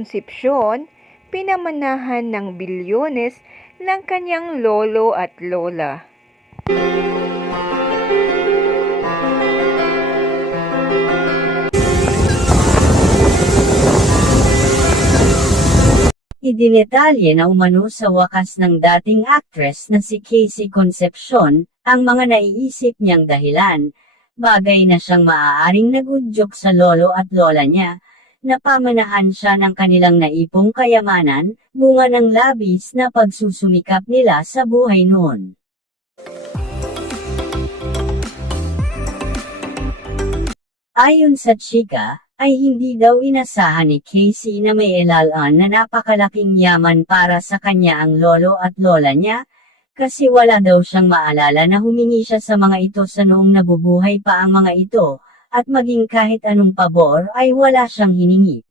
Concepcion, pinamanahan ng bilyones ng kanyang lolo at lola. Idinetalye na umano sa wakas ng dating actress na si Casey Concepcion, ang mga naiisip niyang dahilan, bagay na siyang maaaring nagudyok sa lolo at lola niya, na pamanahan siya ng kanilang naipong kayamanan, bunga ng labis na pagsusumikap nila sa buhay noon. Ayon sa chika, ay hindi daw inasahan ni Casey na may ilalaan na napakalaking yaman para sa kanya ang lolo at lola niya, kasi wala daw siyang maalala na humingi siya sa mga ito sa noong nabubuhay pa ang mga ito, at maging kahit anong pabor ay wala siyang hiningi.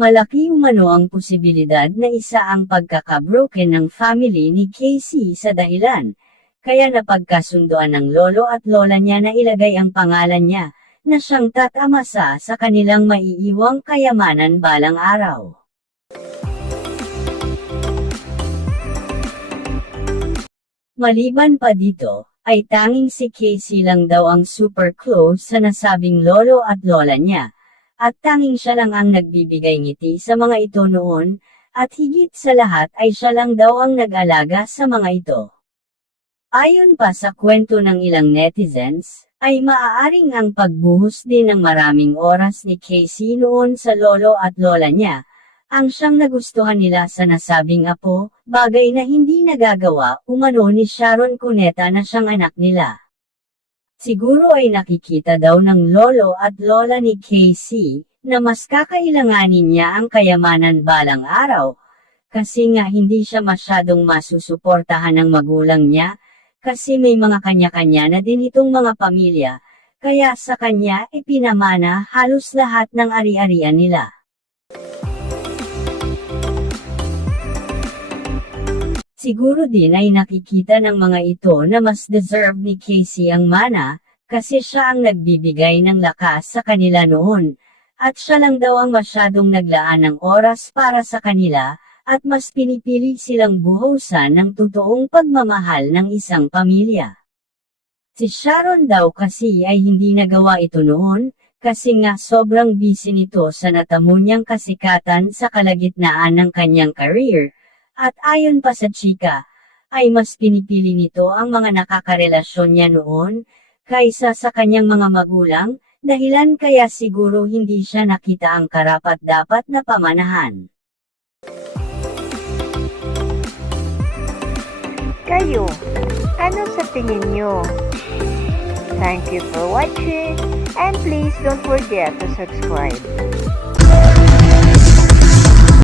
Malaki umano ang posibilidad na isa ang pagkakabroken ng family ni Casey sa dahilan, kaya napagkasunduan ng lolo at lola niya na ilagay ang pangalan niya, na siyang tatamasa sa kanilang maiiwang kayamanan balang araw. Maliban pa dito, ay tanging si Casey lang daw ang super close sa nasabing lolo at lola niya, at tanging siya lang ang nagbibigay ngiti sa mga ito noon, at higit sa lahat ay siya lang daw ang nag-alaga sa mga ito. Ayon pa sa kwento ng ilang netizens, ay maaaring ang pagbuhos din ng maraming oras ni Casey noon sa lolo at lola niya, ang siyang nagustuhan nila sa nasabing apo, bagay na hindi nagagawa umano ni Sharon Cuneta na siyang anak nila. Siguro ay nakikita daw ng lolo at lola ni Casey, na mas kakailanganin niya ang kayamanan balang araw, kasi nga hindi siya masyadong masusuportahan ng magulang niya, kasi may mga kanya-kanya na din itong mga pamilya, kaya sa kanya ipinamana halos lahat ng ari-arian nila. Siguro din ay nakikita ng mga ito na mas deserve ni Casey ang mana, kasi siya ang nagbibigay ng lakas sa kanila noon, at siya lang daw ang masyadong naglaan ng oras para sa kanila, at mas pinipili silang buhusan ng totoong pagmamahal ng isang pamilya. Si Sharon daw kasi ay hindi nagawa ito noon, kasi nga sobrang busy nito sa natamo niyang kasikatan sa kalagitnaan ng kanyang career, at ayon pa sa chika, ay mas pinipili nito ang mga nakakarelasyon niya noon, kaysa sa kanyang mga magulang, dahilan kaya siguro hindi siya nakita ang karapat-dapat na pamanahan. Kayo, ano sa tingin nyo? Thank you for watching, and please don't forget to subscribe.